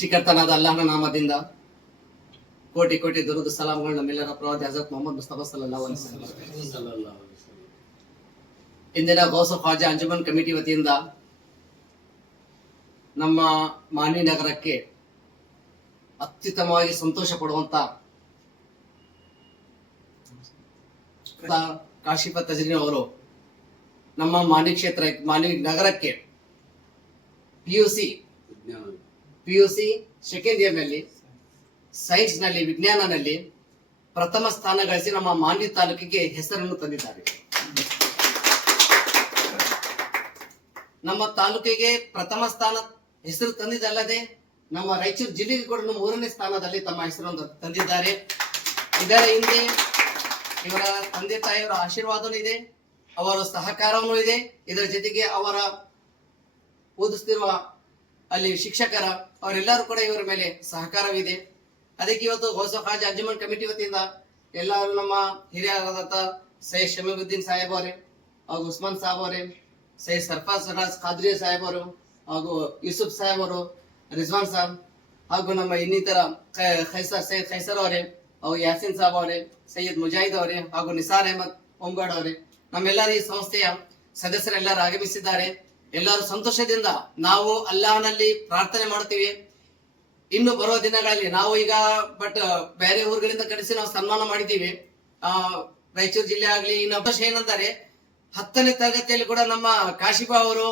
ಸೃಷ್ಟಿಕರ್ತನಾದ ಅಲ್ಲಾಹನ ನಾಮದಿಂದ ಕೋಟಿ ಕೋಟಿ ದುರುದು ಸಲಾಂಗಳು ನಮ್ಮೆಲ್ಲರ ಪ್ರವಾದಿ ಹಜರತ್ ಮೊಹಮ್ಮದ್ ಮುಸ್ತಫಾ ಸಲ್ಲಲ್ಲಾಹು ಅಲೈಹಿ ವಸಲ್ಲಂ. ಇಂದಿನ ಗೌಸ ಖ್ವಾಜಾ ಅಂಜುಮನ್ ಕಮಿಟಿ ವತಿಯಿಂದ ನಮ್ಮ ಮಾನ್ವಿ ನಗರಕ್ಕೆ ಅತ್ಯುತ್ತಮವಾಗಿ ಸಂತೋಷ ಪಡುವಂತ ಕಾಶಿಫ ತಜ್ರೀನ್ ಅವರು ನಮ್ಮ ಮಾನ್ವಿ ನಗರಕ್ಕೆ ಪಿಯುಸಿ ಸೆಕೆಂಡ್ ಇಯರ್ ನಲ್ಲಿ ಸೈನ್ಸ್ ನಲ್ಲಿ ವಿಜ್ಞಾನದಲ್ಲಿ ಪ್ರಥಮ ಸ್ಥಾನ ಗಳಿಸಿ ನಮ್ಮ ಮಾನ್ವಿ ತಾಲೂಕಿಗೆ ಹೆಸರನ್ನು ತಂದಿದ್ದಾರೆ. ನಮ್ಮ ತಾಲೂಕಿಗೆ ಪ್ರಥಮ ಸ್ಥಾನ ಹೆಸರು ತಂದಿದ್ದಲ್ಲದೆ ನಮ್ಮ ರಾಯಚೂರು ಜಿಲ್ಲೆಗೆ ಕೂಡ 3ನೇ ಸ್ಥಾನದಲ್ಲಿ ತಮ್ಮ ಹೆಸರನ್ನು ತಂದಿದ್ದಾರೆ. ಇದರ ಹಿಂದೆ ಇವರ ತಂದೆ ತಾಯಿಯವರ ಆಶೀರ್ವಾದನೂ ಇದೆ, ಅವರ ಸಹಕಾರವೂ ಇದೆ. ಇದರ ಜೊತೆಗೆ ಅವರ ಓದಿಸ್ತಿರುವ ಅಲ್ಲಿ ಶಿಕ್ಷಕರ ಅವರೆಲ್ಲರೂ ಕೂಡ ಇವರ ಮೇಲೆ ಸಹಕಾರವಿದೆ. ಅದಕ್ಕೆ ಇವತ್ತು ಗೌಸ ಖ್ವಾಜಾ ಅಂಜುಮನ್ ಕಮಿಟಿ ವತಿಯಿಂದ ಎಲ್ಲರೂ ನಮ್ಮ ಹಿರಿಯರಾದಂತ ಸೈಯದ್ ಶಮೀವುದ್ದೀನ್ ಸಾಹೇಬ್ ಅವರೇ ಹಾಗೂ ಉಸ್ಮಾನ್ ಸಾಹೇಬ್ ಅವರೇ, ಸೈಯದ್ ಸರ್ಫಾಜ್ ಖಾದ್ರಿ ಸಾಹೇಬ್ ಅವರು ಹಾಗೂ ಯೂಸುಫ್ ಸಾಹೇಬ್ ಅವರು, ರಿಜ್ವಾನ್ ಸಾಹೇಬ್ ಹಾಗೂ ನಮ್ಮ ಇನ್ನಿತರ ಸೈಯದ್ ಖೈಸರ್ ಅವರೇ ಹಾಗೂ ಯಾಸಿನ್ ಸಾಹೇಬ್ ಅವರೇ, ಸೈಯದ್ ಮುಜಾಹಿದ್ ಅವರೇ ಹಾಗೂ ನಿಸಾರ್ ಅಹಮದ್ ಓಂಗಾಡ್ ಅವರೇ, ನಮ್ಮೆಲ್ಲರ ಈ ಸಂಸ್ಥೆಯ ಸದಸ್ಯರೆಲ್ಲರೂ ಆಗಮಿಸಿದ್ದಾರೆ. ಎಲ್ಲರೂ ಸಂತೋಷದಿಂದ ನಾವು ಅಲ್ಲಾಹನಲ್ಲಿ ಪ್ರಾರ್ಥನೆ ಮಾಡ್ತೀವಿ. ಇನ್ನು ಬರುವ ದಿನಗಳಲ್ಲಿ ನಾವು ಈಗ ಬೇರೆ ಊರುಗಳಿಂದ ಕರೆಸಿ ನಾವು ಸನ್ಮಾನ ಮಾಡಿದ್ದೀವಿ. ರಾಯಚೂರು ಜಿಲ್ಲೆ ಆಗ್ಲಿ. ಇನ್ನು ಅವಕಾಶ ಏನಂತಾರೆ, 10ನೇ ತರಗತಿಯಲ್ಲಿ ಕೂಡ ನಮ್ಮ ಕಾಶಿಫಾ ಅವರು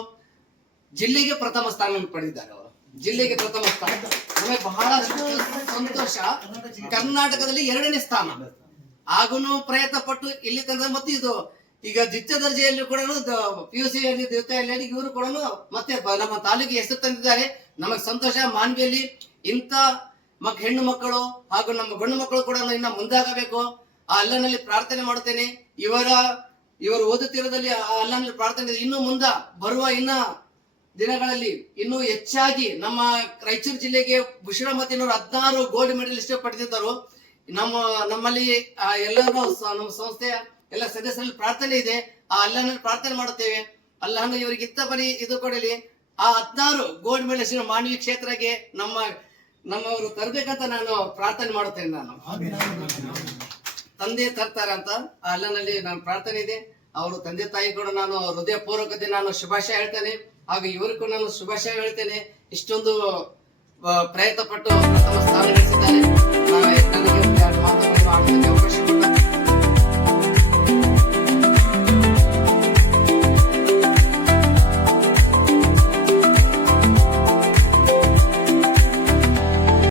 ಜಿಲ್ಲೆಗೆ ಪ್ರಥಮ ಸ್ಥಾನ ಪಡೆದಿದ್ದಾರೆ. ಅವರು ಜಿಲ್ಲೆಗೆ ಪ್ರಥಮ ಸ್ಥಾನ, ನಮಗೆ ಬಹಳ ಸಂತೋಷ. ಕರ್ನಾಟಕದಲ್ಲಿ 2ನೇ ಸ್ಥಾನ ಆಗುನು ಪ್ರಯತ್ನ ಪಟ್ಟು ಇಲ್ಲಿ ತನಕ ಮತ್ತೆ ಇದು ಈಗ ದ್ವಿತೀಯ ದರ್ಜೆಯಲ್ಲಿ ಕೂಡ ಪಿಯುಸಿ ದ್ವಿತೀಯಲ್ಲಿ ಇವರು ಕೂಡ ಮತ್ತೆ ನಮ್ಮ ತಾಲೂಕಿಗೆ ಹೆಸರು ತಂದಿದ್ದಾರೆ. ನಮಗೆ ಸಂತೋಷ. ಮಾನ್ವಿಯಲ್ಲಿ ಇಂಥ ಹೆಣ್ಣು ಮಕ್ಕಳು ಹಾಗೂ ನಮ್ಮ ಗಂಡು ಮಕ್ಕಳು ಕೂಡ ಇನ್ನ ಮುಂದಾಗಬೇಕು. ಆ ಅಲ್ಲನಲ್ಲಿ ಪ್ರಾರ್ಥನೆ ಮಾಡುತ್ತೇನೆ. ಇವರು ಓದುತ್ತಿರೋದಲ್ಲಿ ಆ ಅಲ್ಲನಲ್ಲಿ ಪ್ರಾರ್ಥನೆ ಇನ್ನು ಬರುವ ದಿನಗಳಲ್ಲಿ ಇನ್ನೂ ಹೆಚ್ಚಾಗಿ ನಮ್ಮ ರಾಯಚೂರು ಜಿಲ್ಲೆಗೆ ಬುಷರಾ ಮತ್ತಿನವರು 16 ಗೋಲ್ಡ್ ಮೆಡಲಿಸ್ಟ್ ಪಡೆದಿದ್ದರು. ನಮ್ಮಲ್ಲಿ ಎಲ್ಲರೂ ನಮ್ಮ ಸಂಸ್ಥೆಯ ಎಲ್ಲ ಸದಸ್ಯರಲ್ಲಿ ಪ್ರಾರ್ಥನೆ ಇದೆ. ಆ ಅಲ್ಲನಲ್ಲಿ ಪ್ರಾರ್ಥನೆ ಮಾಡುತ್ತೇವೆ. ಅಲ್ಲಹನು ಇವರಿಗೆ ಇತ್ತ ಬರೀ ಇದು ಕೊಡಲಿ. ಆ 16 ಗೋಲ್ಡ್ ಮೆಡಲಿಸ್ಟ್ ಮಾನ್ವಿ ಕ್ಷೇತ್ರಕ್ಕೆ ನಮ್ಮವರು ತರಬೇಕಂತ ನಾನು ಪ್ರಾರ್ಥನೆ ಮಾಡುತ್ತೇನೆ. ನಾನು ತಂದೆ ತರ್ತಾರೆ ಅಂತ ಆ ಅಲ್ಲನಲ್ಲಿ ನಾನು ಪ್ರಾರ್ಥನೆ ಇದೆ. ಅವರು ತಂದೆ ತಾಯಿ ಕೂಡ ನಾನು ಹೃದಯ ಪೂರ್ವಕತೆ ನಾನು ಶುಭಾಶಯ ಹೇಳ್ತೇನೆ. ಹಾಗೂ ಇವರಿಗೂ ನಾನು ಶುಭಾಶಯ ಹೇಳ್ತೇನೆ. ಇಷ್ಟೊಂದು ಪ್ರಯತ್ನ ಪಟ್ಟು ಪ್ರಥಮ ಸ್ಥಾನ ಗಳಿಸಿದ್ದಾರೆ.